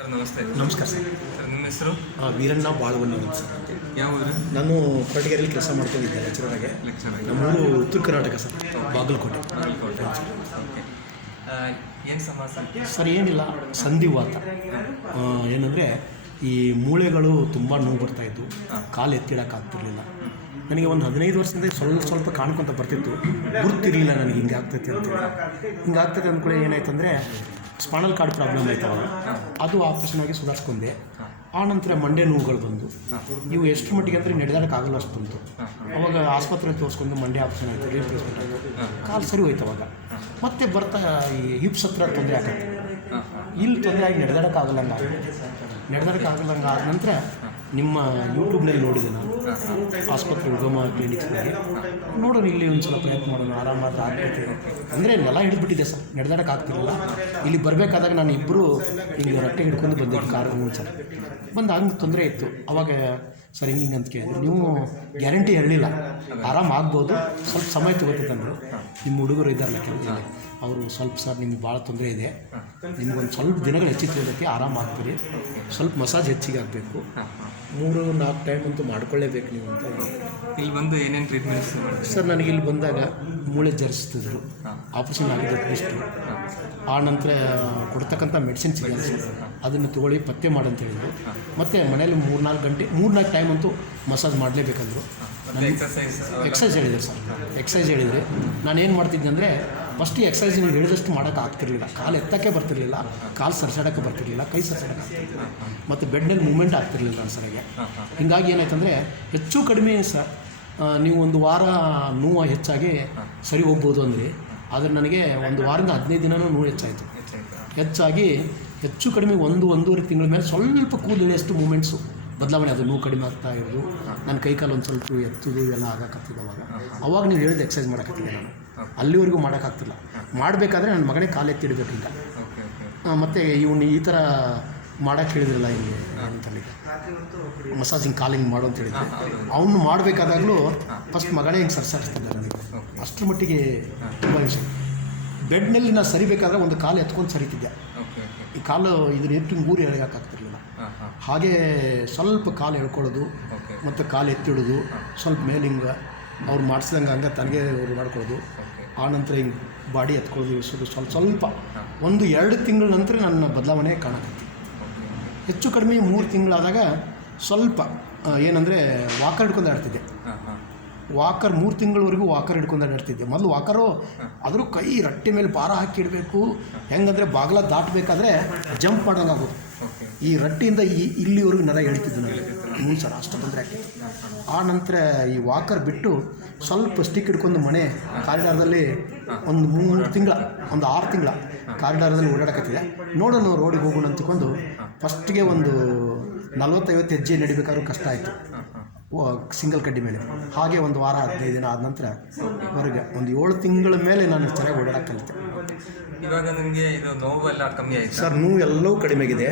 Sir ನಮಸ್ತೆ. ನಮಸ್ಕಾರ sir. Sir ನಿಮ್ಮ ಹೆಸರು? ಆ, ವೀರಣ್ಣ ಬಾಳವಣ್ಣಿ ಅಂತ ಸರ್. ಯಾವ ಊರು? ನಾನು ಕೊರಟಗೆರೆಯಲ್ಲಿ ಕೆಲಸ ಮಾಡ್ಕೊಂಡಿದ್ದೆ ಲೆಕ್ಚರಾಗೆ ಲೆಕ್ಚರ್ ನಮ್ಮೂರು ಉತ್ತರ ಕರ್ನಾಟಕ ಸರ್ ಬಾಗಲಕೋಟೆ. ಬಾಗಲಕೋಟೆ. ಓಕೆ. ಏನು ಸಮಸ್ಯೆ ಸರ್ ಏನಿಲ್ಲ ಸಂಧಿವಾತ ಏನಂದರೆ ಈ ಮೂಳೆಗಳು ತುಂಬ ನೋವು ಬರ್ತಾ ಇದ್ವು. ಕಾಲು ಎತ್ತಿಡೋಕ್ಕಾಗ್ತಿರ್ಲಿಲ್ಲ ನನಗೆ ಒಂದು ಹದಿನೈದು ವರ್ಷದಿಂದ ಸ್ವಲ್ಪ ಸ್ವಲ್ಪ ಕಾಣ್ಕೊತ ಬರ್ತಿತ್ತು. ಗುರ್ತಿರಲಿಲ್ಲ ನನಗೆ ಹಿಂಗೆ ಆಗ್ತೈತಿ ಅಂತ ಹಿಂಗೆ ಆಗ್ತೈತೆ ಅಂದ್ಕೊಳ್ಳಿ ಏನಾಯ್ತು ಅಂದರೆ ಸ್ಪೈನಲ್ ಕಾರ್ಡ್ ಪ್ರಾಬ್ಲಮ್ ಆಯ್ತು ಅವಾಗ. ಅದು ಆಪರೇಷನ್ ಆಗಿ ಸುಧಾರಿಸ್ಕೊಂಡೆ. ಆ ನಂತರ ಮಂಡೆ ನೋವುಗಳು ಬಂದು ಇವು ಎಷ್ಟು ಮಟ್ಟಿಗೆ ಅಂದರೆ ನಡೆದಾಡೋಕ್ಕಾಗಲ್ಲ ಅಷ್ಟು ಬಂತು. ಅವಾಗ ಆಸ್ಪತ್ರೆ ತೋರಿಸ್ಕೊಂಡು ಮಂಡೆ ಆಪರೇಷನ್ ಆಯಿತು ರೀಪ್ಲೇಸ್ಮೆಂಟ್ ಆಯಿತು. ಕಾಲು ಸರಿ ಹೋಯ್ತು ಅವಾಗ. ಮತ್ತೆ ಬರ್ತಾ ಈ ಹಿಪ್ಸ್ ಹತ್ರ ತೊಂದರೆ ಆಗತ್ತೆ ಇಲ್ಲಿ ತೊಂದರೆ ಆಗಿ ನಡೆದಾಡೋಕ್ಕಾಗಲ್ಲಂಗ ನಡೆದಾಡೋಕ್ಕಾಗಲ್ಲಂಗ ಆದ ನಂತರ ನಿಮ್ಮ ಯೂಟ್ಯೂಬ್ನಲ್ಲಿ ನೋಡಿದೆ ನಾನು. ಆಸ್ಪತ್ರೆ ಉಗಮ ಕ್ಲಿನಿಕ್ಸ್ನಲ್ಲಿ ನೋಡೋಣ, ಇಲ್ಲಿ ಒಂದು ಸಲ ಪ್ರಯತ್ನ ಮಾಡೋಣ ಆರಾಮಾದ್ರೆ ಆಗ್ಬಿಟ್ಟು ಅಂದರೆ ನೆಲ ಹಿಡಿದ್ಬಿಟ್ಟಿದೆ ಸರ್. ನಡೆದಾಡೋಕ್ಕಾಗ್ತಿರಲಿಲ್ಲ ಇಲ್ಲಿ ಬರಬೇಕಾದಾಗ ನಾನು ಇಬ್ಬರು ಹಿಂಗೆ ರಟ್ಟೆ ಹಿಡ್ಕೊಂಡು ಬಂದಿದ್ದು ಕಾರು ಸಲ ಬಂದು ಹಂಗೆ ತೊಂದರೆ ಇತ್ತು. ಅವಾಗ, ಸರ್, ಹಿಂಗೆ ಅಂತ ಕೇಳಿದ್ರು. ನೀವು ಗ್ಯಾರಂಟಿ ಹೇಳಲಿಲ್ಲ ಆರಾಮ ಆಗ್ಬೋದು. ಸ್ವಲ್ಪ ಸಮಯ ತಗೋತೈತೆ ಅಂದರು. ನಿಮ್ಮ ಹುಡುಗರು ಇದ್ದಾರಲ್ಲ ಕೆಲವು ಅವರು ಸ್ವಲ್ಪ ಸರ್ ನಿಮ್ಗೆ ಭಾಳ ತೊಂದರೆ ಇದೆ. ನಿಮ್ಗೊಂದು ಸ್ವಲ್ಪ ದಿನಗಳು ಹೆಚ್ಚಿಗೆ ತಗೋದಕ್ಕೆ ಆರಾಮ ಆಗ್ತೀರಿ. ಸ್ವಲ್ಪ ಮಸಾಜ್ ಹೆಚ್ಚಿಗೆ ಆಗಬೇಕು. ಮೂರು ನಾಲ್ಕು ಟೈಮ್ ಅಂತೂ ಮಾಡ್ಕೊಳ್ಳೇಬೇಕು ನೀವು ಅಂತ ಇಲ್ಲಿ ಬಂದು ಏನೇನು ಟ್ರೀಟ್ಮೆಂಟ್ಸ್ ಸರ್ ನನಗೆ ಇಲ್ಲಿ ಬಂದಾಗ ಮೂಳೆ ಜರಿಸ್ತಿದ್ರು. ಆಪರೇಷನ್ ಆಗಿದ್ದು ಅಟ್ಲೀಸ್ಟು ಆ ನಂತರ ಕೊಡ್ತಕ್ಕಂಥ ಮೆಡಿಸಿನ್ ಸಿಗಲ್ಲ ಸರ್. ಅದನ್ನು ತೊಗೊಳ್ಳಿ ಪತ್ತೆ ಮಾಡಂತ ಹೇಳಿದ್ರು. ಮತ್ತು ಮನೇಲಿ ಮೂರು ನಾಲ್ಕು ಗಂಟೆ ಮೂರ್ನಾಲ್ಕು ಟೈಮ್ ಅಂತೂ ಮಸಾಜ್ ಮಾಡಲೇಬೇಕಂದ್ರು. ಎಕ್ಸಸೈಸ್ ಎಕ್ಸಸೈಸ್ ಹೇಳಿದ್ರು ಸರ್. ಎಕ್ಸಸೈಸ್ ಹೇಳಿದರೆ ನಾನು ಏನು ಮಾಡ್ತಿದ್ದೆ ಅಂದರೆ ಫಸ್ಟ್ ಎಕ್ಸಸೈಸ್ ನೀವು ಹೇಳಿದಷ್ಟು ಮಾಡೋಕೆ ಆಗ್ತಿರ್ಲಿಲ್ಲ. ಕಾಲು ಎತ್ತಕ್ಕೆ ಬರ್ತಿರ್ಲಿಲ್ಲ. ಕಾಲು ಸರ್ಸಾಡೋಕ್ಕೆ ಬರ್ತಿರ್ಲಿಲ್ಲ. ಕೈ ಸರ್ಸಾಡಕ್ಕೆ ಆಗ್ತಿರ್ಲಿಲ್ಲ. ಮತ್ತು ಬೆಡ್ನಲ್ಲಿ ಮೂಮೆಂಟ್ ಆಗ್ತಿರ್ಲಿಲ್ಲ ಹಾಂ ಹಿಂಗಾಗಿ ಏನಾಯ್ತಂದರೆ ಹೆಚ್ಚು ಕಡಿಮೆ ಸರ್ ನೀವು ಒಂದು ವಾರ ನೋವು ಹೆಚ್ಚಾಗಿ ಸರಿ ಹೋಗ್ಬೋದು ಅಂದರೆ. ಆದರೆ ನನಗೆ ಒಂದು ವಾರದಿಂದ ಹದಿನೈದು ದಿನನೂ ನೋವು ಹೆಚ್ಚಾಯಿತು. ಹೆಚ್ಚಾಗಿ ಹೆಚ್ಚು ಕಡಿಮೆ ಒಂದು ಒಂದೂವರೆ ತಿಂಗಳ ಮೇಲೆ ಸ್ವಲ್ಪ ಕೂದಲು ಎಷ್ಟು ಮೂಮೆಂಟ್ಸು ಬದಲಾವಣೆ ಅದು ನೋವು ಕಡಿಮೆ ಆಗ್ತಾ ಇರೋದು. ನನ್ನ ಕೈ ಕಾಲು ಒಂದು ಸ್ವಲ್ಪ ಎತ್ತುದು ಎಲ್ಲ ಆಗಕತ್ತಿದ್ದು ಅವಾಗ. ಅವಾಗ ನೀವು ಹೇಳಿದ ಎಕ್ಸಸೈಸ್ ಮಾಡೋಕತ್ತಿದ್ದೆ ನಾನು. ಅಲ್ಲಿವರೆಗೂ ಮಾಡೋಕ್ಕಾಗ್ತಿಲ್ಲ. ಮಾಡಬೇಕಾದ್ರೆ ನನ್ನ ಮಗನೇ ಕಾಲು ಎತ್ತಿಡಬೇಕು ಈಗ ಮತ್ತು ಇವನು ಈ ಥರ ಮಾಡೋಕ್ಕೆ ಹೇಳಿದ್ರಲ್ಲ ಹಿಂಗೆ ಅಂತಲ್ಲಿ ಮಸಾಜ್ ಹಿಂಗೆ ಕಾಲಿಂಗ್ ಮಾಡು ಅಂತ ಹೇಳಿದ್ದೆ. ಅವನು ಮಾಡಬೇಕಾದಾಗಲೂ ಫಸ್ಟ್ ಮಗಳೇ ಹಿಂಗೆ ಸರ್ಸಾಡಿಸ್ತಿದ್ದೆ ನನಗೆ. ಅಷ್ಟರ ಮಟ್ಟಿಗೆ ತುಂಬ ವಿಷಯ. ಬೆಡ್ನಲ್ಲಿ ನಾನು ಸರಿಬೇಕಾದ್ರೆ ಒಂದು ಕಾಲು ಎತ್ಕೊಂಡು ಸರಿತಿದ್ದೆ. ಈ ಕಾಲು ಇದನ್ನ ಎತ್ತು ಊರು ಊರಿ ಎಳೆಯೋಕ್ಕಾಗ್ತಿರ್ಲಿಲ್ಲ ಹಾಂ ಹಾಂ. ಹಾಗೇ ಸ್ವಲ್ಪ ಕಾಲು ಎಳ್ಕೊಳ್ಳೋದು ಮತ್ತು ಕಾಲು ಎತ್ತಿಡೋದು ಸ್ವಲ್ಪ ಮೇಲೆ ಹಿಂಗೆ ಅವ್ರು ಮಾಡಿಸ್ದಂಗೆ ಹಂಗೆ ತನಗೆ ಅವ್ರು ಮಾಡ್ಕೊಳ್ಳೋದು. ನಂತರ ಹಿಂಗೆ ಬಾಡಿ ಎತ್ಕೊಳ್ಳೋದು ಸ್ವಲ್ಪ ಸ್ವಲ್ಪ ಒಂದು ಎರಡು ತಿಂಗಳ ನಂತರ ನನ್ನ ಬದಲಾವಣೆ ಕಾಣಕತ್ತಿ. ಹೆಚ್ಚು ಕಡಿಮೆ ಮೂರು ತಿಂಗಳಾದಾಗ ಸ್ವಲ್ಪ ಏನಂದರೆ ವಾಕರ್ ಹಿಡ್ಕೊಂಡು ಆಡ್ತಿದ್ದೆ. ವಾಕರ್ ಮೂರು ತಿಂಗಳವರೆಗೂ ವಾಕರ್ ಹಿಡ್ಕೊಂಡು ಅಡ್ತಿದ್ದೆ ಮೊದಲು ವಾಕರು ಅದ್ರ ಕೈ ರಟ್ಟೆ ಮೇಲೆ ಭಾರ ಹಾಕಿ ಇಡಬೇಕು ಹೆಂಗಂದರೆ ಬಾಗಿಲ ದಾಟಬೇಕಾದ್ರೆ ಜಂಪ್ ಮಾಡ್ದಂಗೆ ಆಗೋದು. ಈ ರಟ್ಟಿಯಿಂದ ಈ ಇಲ್ಲಿವರೆಗೂ ನರ ಎಳಿತಿದ್ದು ನನಗೆ ಹ್ಞೂ ಸಲ ಅಷ್ಟು ತೊಂದರೆ ಆಗ್ತಿತ್ತು. ಆ ನಂತರ ಈ ವಾಕರ್ ಬಿಟ್ಟು ಸ್ವಲ್ಪ ಸ್ಟಿಕ್ ಹಿಡ್ಕೊಂಡು ಮನೆ ಕಾರಿಡಾರ್ದಲ್ಲಿ ಒಂದು ಮೂರು ತಿಂಗಳ ಒಂದು ಆರು ತಿಂಗಳ ಕಾರಿಡಾರ್ದಲ್ಲಿ ಓಡಾಡಕತ್ತಿದೆ ನೋಡೋಣ ರೋಡಿಗೆ ಹೋಗೋಣ ಅಂತಕೊಂಡು ಫಸ್ಟ್ಗೆ ಒಂದು ನಲ್ವತ್ತೈವತ್ತು ಹೆಜ್ಜೆ ನಡಿಬೇಕಾದ್ರೂ ಕಷ್ಟ ಆಯಿತು. ಸಿಂಗಲ್ ಕಡ್ಡಿ ಮೇಲೆ. ಹಾಗೆ ಒಂದು ವಾರ ಹದಿನೈದು ದಿನ ಆದ ನಂತರ ಹೊರಗೆ ಒಂದು ಏಳು ತಿಂಗಳ ಮೇಲೆ ನಾನು ಚೆನ್ನಾಗಿ ಓಡಾಡಕ್ಕೆ ಕಲಿತೆ. ಇವಾಗ ನನಗೆ ಇದು ನೋವೆಲ್ಲ ಕಮ್ಮಿ ಆಯಿತು? ಸರ್ ನೋವು ಎಲ್ಲವೂ ಕಡಿಮೆ ಆಗಿದೆ.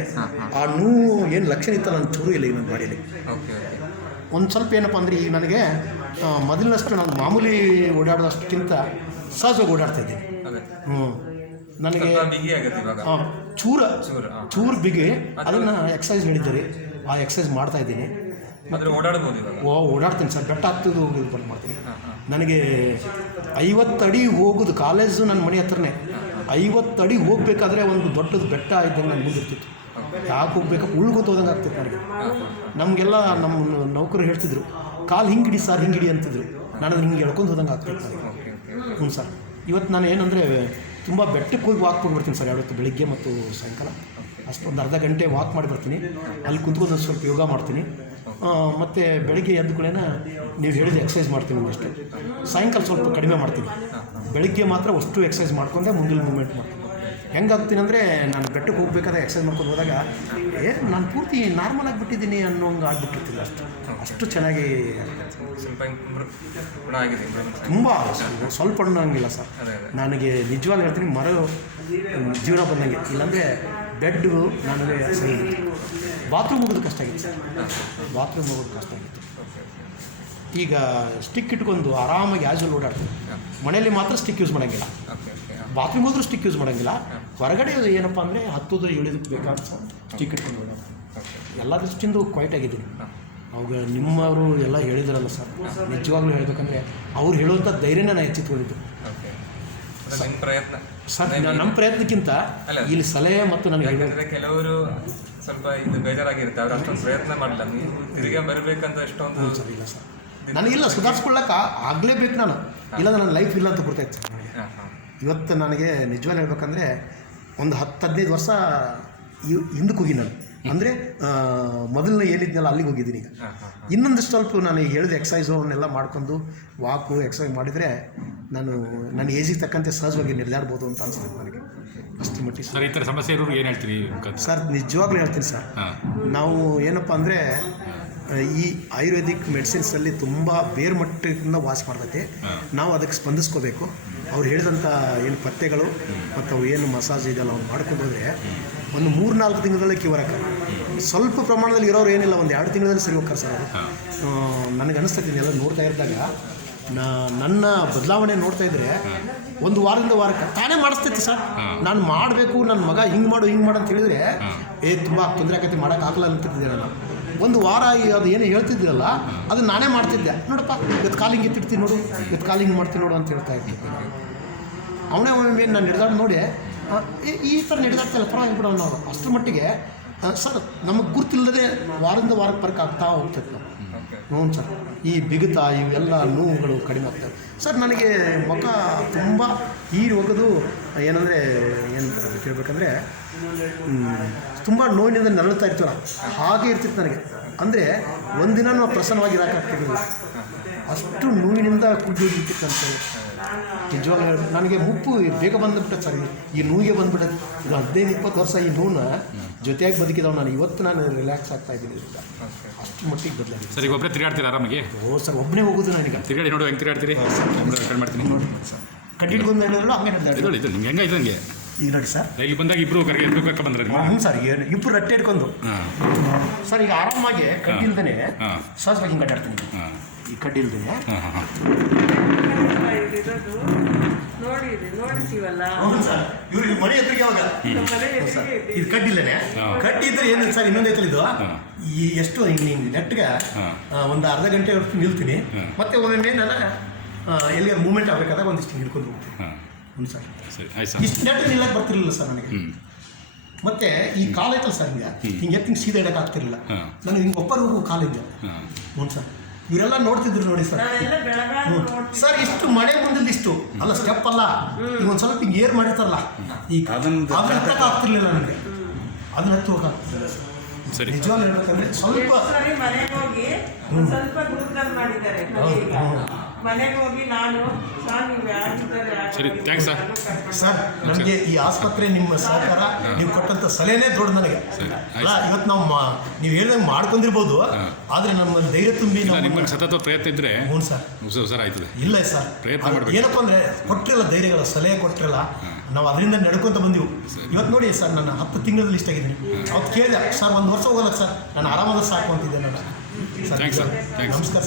ಆ ನೋವು ಏನು ಲಕ್ಷಣ ಇತ್ತಲ್ಲ ನನ್ನ ಚೂರು ಇಲ್ಲ ಈಗ ನನ್ನ ಬಾಡಿಯಲ್ಲಿ ಒಂದು ಸ್ವಲ್ಪ ಏನಪ್ಪ ಅಂದರೆ ಈಗ ನನಗೆ ಮೊದಲಿನಷ್ಟು ನಾನು ಮಾಮೂಲಿ ಓಡಾಡೋದಷ್ಟಕ್ಕಿಂತ ಸಹಜವಾಗಿ ಓಡಾಡ್ತಾ ಇದ್ದೀನಿ. ಹ್ಞೂ ನನಗೆ ಚೂರ ಚೂರು ಬಿಗಿ. ಅದನ್ನು ಎಕ್ಸಸೈಸ್ ರೀ. ಆ ಎಕ್ಸಸೈಸ್ ಮಾಡ್ತಾ ಇದ್ದೀನಿ. ಆದರೆ ಓಡಾಡ್ಬೋದು ಓಡಾಡ್ತೀನಿ ಸರ್. ಬೆಟ್ಟ ಹತ್ತದು ಹೋಗೋದು ಬಂದು ಮಾಡ್ತೀನಿ. ನನಗೆ ಐವತ್ತು ಅಡಿ ಹೋಗೋದು ಕಾಲೇಜು ನನ್ನ ಮನೆ ಹತ್ರನೇ. ಐವತ್ತು ಅಡಿ ಹೋಗಬೇಕಾದ್ರೆ ಒಂದು ದೊಡ್ಡದು ಬೆಟ್ಟ ಇದ್ದಂಗೆ ನಾನು ಮುಂದಿರ್ತಿತ್ತು. ಯಾಕೆ ಹೋಗ್ಬೇಕು? ಉಳ್ಕೊತ ಹೋದಂಗೆ ಆಗ್ತಿತ್ತು ನನಗೆ. ನಮಗೆಲ್ಲ ನಮ್ಮ ನೌಕರು ಹೇಳ್ತಿದ್ರು ಕಾಲು ಹಿಂಗಿಡಿ ಸರ್ ಹಿಂಗಿಡಿ ಅಂತಿದ್ರು. ನಾನು ಅದನ್ನು ಹಿಂಗೆ ಎಳ್ಕೊಂಡು ಹೋದಂಗೆ ಆಗ್ತಿತ್ತು ಹ್ಞೂ ಸರ್. ಇವತ್ತು ನಾನು ಏನಂದರೆ ತುಂಬ ಬೆಟ್ಟಕ್ಕೆ ಹೋಗಿ ವಾಕ್ ಬರ್ತೀನಿ ಸರ್ ಯಾವತ್ತು ಬೆಳಿಗ್ಗೆ ಮತ್ತು ಸಾಯಂಕಾಲ. ಅಷ್ಟೊಂದು ಅರ್ಧ ಗಂಟೆ ವಾಕ್ ಮಾಡಿ ಬರ್ತೀನಿ. ಅಲ್ಲಿ ಕುಂತ್ಕೊಂಡು ಸ್ವಲ್ಪ ಯೋಗ ಮಾಡ್ತೀನಿ. ಮತ್ತು ಬೆಳಿಗ್ಗೆ ಎದ್ದ ಕೂಡ ನೀವು ಹೇಳಿದ ಎಕ್ಸಸೈಸ್ ಮಾಡ್ತೀನಿ ಅಷ್ಟೇ. ಸಾಯಂಕಾಲ ಸ್ವಲ್ಪ ಕಡಿಮೆ ಮಾಡ್ತೀನಿ. ಬೆಳಗ್ಗೆ ಮಾತ್ರ ಅಷ್ಟು ಎಕ್ಸಸೈಸ್ ಮಾಡ್ಕೊಂಡೆ ಮುಂದಿನ ಮೂಮೆಂಟ್ ಮಾಡ್ತೀನಿ. ಹೆಂಗಾಗ್ತೀನಿ ಅಂದರೆ ನಾನು ಬೆಟ್ಟಕ್ಕೆ ಹೋಗ್ಬೇಕಾದ್ರೆ ಎಕ್ಸಸೈಸ್ ಮಾಡ್ಕೊಂಡು ಹೋದಾಗ ಏ ನಾನು ಪೂರ್ತಿ ನಾರ್ಮಲ್ ಆಗಿಬಿಟ್ಟಿದ್ದೀನಿ ಅನ್ನೋಂಗೆ ಆಗ್ಬಿಟ್ಟಿರ್ತಿಲ್ಲ ಅಷ್ಟು. ಅಷ್ಟು ಚೆನ್ನಾಗಿ ತುಂಬ ಸ್ವಲ್ಪ ಅನ್ನೋಂಗಿಲ್ಲ ಸರ್. ನನಗೆ ನಿಜವಾಗಿ ಹೇಳ್ತೀನಿ ಮರ ಜೀವನ ಬಂದಂಗೆ. ಇಲ್ಲಾಂದರೆ ಬೆಡ್ಡು ನನಗೆ ಸರಿ ಬಾತ್ರೂಮ್ ಹೋಗೋದು ಕಷ್ಟ ಆಗಿತ್ತು. ಬಾತ್ರೂಮ್ ಹೋಗೋದು ಕಷ್ಟ ಆಗಿತ್ತು. ಈಗ ಸ್ಟಿಕ್ ಇಟ್ಕೊಂಡು ಆರಾಮಾಗಿ ಆ್ಯಸುವಲ್ ಓಡಾಡ್ತೀವಿ ಮನೆಯಲ್ಲಿ ಮಾತ್ರ ಸ್ಟಿಕ್ ಯೂಸ್ ಮಾಡೋಂಗಿಲ್ಲ. ಬಾತ್ರೂಮ್ ಹೋದ್ರೂ ಸ್ಟಿಕ್ ಯೂಸ್ ಮಾಡೋಂಗಿಲ್ಲ. ಹೊರಗಡೆ ಏನಪ್ಪ ಅಂದರೆ ಹತ್ತೋದು ಇಳಿದಕ್ಕೆ ಬೇಕಾದ ಸ್ಟಿಕ್ ಇಟ್ಕೊಂಡು ಓಡೋ ಓಕೆ ಎಲ್ಲ ದೃಷ್ಟಿಯಿಂದ ಕ್ವೈಟ್ ಆಗಿದ್ದೀನಿ. ಅವಾಗ ನಿಮ್ಮವರು ಎಲ್ಲ ಹೇಳಿದ್ರಲ್ಲ ಸರ್ ನಿಜವಾಗ್ಲೂ ಹೇಳಬೇಕಂದ್ರೆ ಅವ್ರು ಹೇಳುವಂಥ ಧೈರ್ಯನ ನಾನು ಹೆಚ್ಚಿತ್ಕೊಂಡಿದ್ದು ಪ್ರಯತ್ನ. ಸರ್ ನಮ್ಮ ಪ್ರಯತ್ನಕ್ಕಿಂತ ಇಲ್ಲಿ ಸಲಹೆ ಮತ್ತು ನನಗೆ ಕೆಲವರು ಸ್ವಲ್ಪ ಇದು ಬೇಜಾರಾಗಿರುತ್ತೆ ಅವ್ರು ಅಷ್ಟೊಂದು ಪ್ರಯತ್ನ ಮಾಡಲ್ಲ. ನೀವು ತಿರುಗಿ ಬರಬೇಕಂತ ಎಷ್ಟೊಂದು ಇಲ್ಲ ಸರ್. ನನಗಿಲ್ಲ ಸುಧಾರಿಸ್ಕೊಳ್ಳೋಕೆ ಆಗಲೇಬೇಕು ನಾನು. ಇಲ್ಲ ನನ್ನ ಲೈಫ್ ಇಲ್ಲ ಅಂತ ಗೊತ್ತಾಯ್ತು ಇವತ್ತು ನನಗೆ ನಿಜವಾಗಿ ಹೇಳ್ಬೇಕಂದ್ರೆ ಒಂದು ಹತ್ತು ಹದಿನೈದು ವರ್ಷ ಹಿಂದಕ್ಕೆ ಹೋಗಿ ನಾನು. ಅಂದರೆ ಮೊದಲನೇ ಏನಿದ್ನಲ್ಲ ಅಲ್ಲಿಗೆ ಹೋಗಿದ್ದೀನಿ ಈಗ. ಇನ್ನೊಂದಿಷ್ಟು ಸ್ವಲ್ಪ ನಾನು ಹೇಳಿದ ಎಕ್ಸಸೈಸು ಅವನ್ನೆಲ್ಲ ಮಾಡ್ಕೊಂಡು ವಾಕು ಎಕ್ಸಸೈಸ್ ಮಾಡಿದರೆ ನಾನು ನನ್ನ ಏಜಿಗೆ ತಕ್ಕಂತೆ ಸಹಜವಾಗಿ ನಿರ್ಧಾರಬಹುದು ಅಂತ ಅನಿಸ್ತದೆ ನನಗೆ. ಅಷ್ಟು ಮಟ್ಟಿಗೆ ಸರ್. ಸರ್ ಈ ಥರ ಸಮಸ್ಯೆ ಇರೋರು ಏನು ಹೇಳ್ತೀರಿ ಸರ್ ನಿಜವಾಗ್ಲೂ ಹೇಳ್ತೀನಿ ಸರ್. ಹಾಂ. ನಾವು ಏನಪ್ಪ ಅಂದರೆ ಈ ಆಯುರ್ವೇದಿಕ್ ಮೆಡಿಸಿನ್ಸಲ್ಲಿ ತುಂಬ ಬೇರ್ ಮಟ್ಟದಿಂದ ವಾಸ ಮಾಡ್ತೈತಿ. ಹಾಂ. ನಾವು ಅದಕ್ಕೆ ಸ್ಪಂದಿಸ್ಕೋಬೇಕು. ಅವ್ರು ಹೇಳಿದಂಥ ಏನು ಪಥ್ಯಗಳು ಮತ್ತು ಅವು ಏನು ಮಸಾಜ್ ಇದೆಲ್ಲ ಅವ್ರು ಮಾಡ್ಕೊಂಡು ಹೋದರೆ ಒಂದು ಮೂರು ನಾಲ್ಕು ತಿಂಗಳಲ್ಲಿ ಆಗ್ತಾರೆ ಸ್ವಲ್ಪ ಪ್ರಮಾಣದಲ್ಲಿ ಇರೋರು ಏನಿಲ್ಲ ಒಂದು ಎರಡು ತಿಂಗಳಲ್ಲಿ ಸರಿ ಹೋಗ್ತಾರೆ ಸರ್ ಅವರು. ಹಾಂ. ನನಗೆ ಅನಿಸ್ತೈತಿ ಎಲ್ಲ ನೋಡ್ತಾ ಇದ್ದಾಗ. ನನ್ನ ಬದಲಾವಣೆ ನೋಡ್ತಾ ಇದ್ರೆ ಒಂದು ವಾರದಿಂದ ವಾರಕ್ಕೆ ತಾನೇ ಮಾಡಿಸ್ತೈತಿ ಸರ್. ನಾನು ಮಾಡಬೇಕು ನನ್ನ ಮಗ ಹಿಂಗೆ ಮಾಡು ಹಿಂಗೆ ಮಾಡು ಅಂತ ಹೇಳಿದ್ರೆ ಏ ತುಂಬ ತೊಂದರೆ ಆಕೈತಿ ಆಗಲ್ಲ ಅಂತಿದ್ದೆ ನಾನು. ಒಂದು ವಾರ ಅದು ಏನು ಹೇಳ್ತಿದ್ದಿರಲ್ಲ ಅದು ನಾನೇ ಮಾಡ್ತಿದ್ದೆ. ನೋಡಪ್ಪ ಇವತ್ತು ಕಾಲಿಂಗ್ ಎತ್ತಿಡ್ತೀನಿ ನೋಡು ಇವತ್ತು ಕಾಲಿಂಗ್ ಮಾಡ್ತೀನಿ ನೋಡು ಅಂತ ಹೇಳ್ತಾ ಇದ್ದೆ. ಅವನೇ ಒಮ್ಮೆ ನಾನು ನಡೆದಾಡ್ ನೋಡಿ ಈ- ಥರ ನಡೆದಾಡ್ತಲ್ಲ ಪರವಾಗಿ ಬಿಡೋಣ ನಾವು ಅಷ್ಟರ ಮಟ್ಟಿಗೆ ಸರ್ ನಮಗೆ ಗುರ್ತಿಲ್ಲದೆ ವಾರದಿಂದ ವಾರಕ್ಕೆ ಬರಕ್ಕೆ ಆಗ್ತಾ ಹೋಗ್ತೈತೆ ನಾವು ಓಕೆ ಹ್ಞೂ ಸರ್. ಈ ಬಿಗುತ ಇವೆಲ್ಲ ನೋವುಗಳು ಕಡಿಮೆ ಆಗ್ತವೆ. ಸರ್, ನನಗೆ ಮುಖ ತುಂಬ ಈ ರೋಗದು ಏನಂದರೆ, ಏನು ಕೇಳಬೇಕಂದ್ರೆ ತುಂಬ ನೋವಿನಿಂದ ನರಳುತ್ತಾ ಇರ್ತೀವಲ್ಲ, ಹಾಗೆ ಇರ್ತಿತ್ತು ನನಗೆ. ಅಂದರೆ ಒಂದಿನ ಪ್ರಸನ್ನವಾಗಿ ಪ್ರಸನ್ನವಾಗಿರೋಕ್ಕಾಗ್ತಿರಲಿಲ್ಲ ಅಷ್ಟು ನೋವಿನಿಂದ ಕುಗ್ಗಿ ಹೋಗಿರ್ತಿತ್ತು ಹೇಳ್- ನನಗೆ ಮುಪ್ಪು ಬೇಗ ಬಂದುಬಿಟ್ಟೆ ಸರ್. ಈ- ನೂಗೆ ನೋವಿಗೆ ಬಂದ್ಬಿಟ್ಟೆ ಇದು ಹದಿನೈದು ಇಪ್ಪತ್ತು ವರ್ಷ ಈ ನೋವನ್ನ ಜೊತೆಯಾಗಿ ಬದುಕಿದವ ನಾನು. ಇವತ್ತು ನಾನು ರಿಲ್ಯಾಕ್ಸ್ ಆಗ್ತಾ ಇದ್ದೀನಿ ಅಷ್ಟು ಮಟ್ಟಿಗೆ ಬದಲಾಗಿ ಸರ್ ಈಗ ಒಬ್ಬರೇ ತಿರುಗಾಡ್ತೀರಾ ಆರಾಮಾಗಿ? ಓ ಸರ್ ಒಬ್ಬನೇ ಹೋಗೋದು ನನಗೆ. ತಿರುಗಾಡಿ ನೋಡು ಹೆಂಗೆ ತಿರುಗಾಡ್ತೀರಿ? ಮಾಡ್ತೀನಿ. ನೋಡಿ ಸರ್. ಕಟ್ಟಿಟ್ಕೊಂಡು ಹೇಳಿದ್ರು ಹಂಗೆ ನಡೆದಾಡಿ ಇದು ನಿಮ್ಗೆ ಹೆಂಗೆ? ಇದಂಗೆ ಈಗ ನೋಡಿ ಸರ್. ಇಲ್ಲಿ ಬಂದಾಗ ಇಬ್ರು ಕರ್ಗೆ ಇಬ್ರು ಬಂದ್ರೆ ಹ್ಞೂ ಸರ್ ಏನು ಇಬ್ಬರು ರಟ್ಟೆ ಸರ್ ಈಗ ಆರಾಮಾಗಿ ಕಡ್ಡಿ ಇಲ್ದೇ ಹಾಂ. ಸಹಜವಾಗಿ ಹಿಂಗೆ ಅಡ್ಡಾಡ್ತೀನಿ ಈ ಸರ್. ಇವ್ರಿಗೆ ಮನೆ ಎದುರಿಗೆ ಯಾವಾಗ? ಇದು ಕಡ್ಡಿಲ್ಲನೆ? ಕಟ್ಟಿದ್ರೆ ಏನು ಸರ್? ಇನ್ನೊಂದು ಐತಲ್ಲ ಇದು ಈ ಎಷ್ಟು ಹಿಂಗೆ ಹಿಂಗೆ ನೆಟ್ಗೆ ಒಂದು ಅರ್ಧ ಗಂಟೆ ಹೊರತು ನಿಲ್ತೀನಿ. ಮತ್ತೆ ಒಮ್ಮೆ ನಾನು ಎಲ್ಲಿ ಮೂವ್ಮೆಂಟ್ ಆಗಬೇಕಾದಾಗ ಒಂದಿಷ್ಟು ಹಿಡ್ಕೊಂಡು ಹೋಗ್ತೀನಿ. ಹ್ಞೂ ಸರ್. ಇಷ್ಟು ನೆಟ್ ನಿಲ್ಲಕ್ಕೆ ಬರ್ತಿರ್ಲಿಲ್ಲ ಸರ್ ನನಗೆ. ಮತ್ತೆ ಈ ಕಾಲ ಐತಲ್ಲ ಸರ್ ಹಿಂಗೆ ಹಿಂಗೆ ಎತ್ತಿ ಸೀದಾ ಇಡಕ್ಕೆ ಆಗ್ತಿರ್ಲಿಲ್ಲ. ನಾನು ನನಗೆ ಹಿಂಗೆ ಒಪ್ಪರ್ ಕಾಲ ಕಾಲಿಂದ ಹ್ಞೂ ಸರ್. ಇವರೆಲ್ಲ ನೋಡ್ತಿದ್ರು ನೋಡಿ ಸರ್. ಸರ್ ಇಷ್ಟು ಮಳೆ ಮುಂದಲ್ಲಿ ಇಷ್ಟು. ಅಲ್ಲ ಸ್ಟೆಪ್ ಅಲ್ಲ. ಈಗ ಒಂದು ಸ್ವಲ್ಪ ಹಿಂಗೆ ಏರ್ ಮಾಡಿರ್ತಾರಲ್ಲ ಈಗ ಅದನ್ನ ಆಗ್ತಿರ್ಲಿಲ್ಲ ನನಗೆ. ಅದನ್ನ ಹತ್ತು ಹೋಗಕ್ಕಾಗ್ತಿಲ್ಲ ಸರಿ. ನಿಜವಾಗ್ಲೂ ಹೇಳ್ಬೇಕಂದ್ರೆ ಸ್ವಲ್ಪ ಎಷ್ಟು ಮನೆಗೆ ಹೋಗಿ ಸ್ವಲ್ಪ ಮಾಡಿದ್ದಾರೆ ಹೌದು. ಮನೆಗೆ ಹೋಗಿ ನಾನು ಸರ್ ನೀವು ಸರಿ. ಸರ್ ನನಗೆ ಈ ಆಸ್ಪತ್ರೆ ನಿಮ್ಮ ಸಹಕಾರ ನೀವು ಕೊಟ್ಟಂತ ಸಲಹೆನೇ ದೊಡ್ಡ ನನಗೆ. ಅಲ್ಲ ಇವತ್ತು ನಾವು ಮಾ- ನೀವು ಹೇಳ್ದಂಗೆ ಮಾಡ್ಕೊಂಡಿರ್ಬೋದು. ಆದರೆ ನಮ್ಮ ಧೈರ್ಯ ತುಂಬಿ ಇಲ್ಲ ನಿಮ್ಮಲ್ಲಿ ಸತತ ಪ್ರಯತ್ನ ಇದ್ದರೆ ಹ್ಞೂ ಸರ್. ಹುಷಾರು ಆಯ್ತದೆ. ಇಲ್ಲ ಸರ್. ಪ್ರಯತ್ನ ಮಾಡಬೇಕು. ಏನಪ್ಪ ಅಂದರೆ ಕೊಟ್ಟಿರಲ್ಲ ಧೈರ್ಯಗಳ ಸಲಹೆ ಕೊಟ್ಟಿರಲ್ಲ ನಾವು ಅದರಿಂದ ನಡ್ಕೊಂತ ಬಂದಿವು. ಇವತ್ತು ನೋಡಿ ಸರ್ ನನ್ನ ಹತ್ತು ತಿಂಗಳಲ್ಲಿ ಇಷ್ಟ ಆಗಿದ್ದೀನಿ. ಅವತ್ತು ಕೇಳಿದೆ ಸರ್ ಒಂದು ವರ್ಷ ಹೋಗಲ್ಲ ಸರ್. ನಾನು ಆರಾಮಾದ ಸಾಕು ಅಂತಿದ್ದೆ ನಾನು ಸರ್. ನಮಸ್ಕಾರ ಸರ್.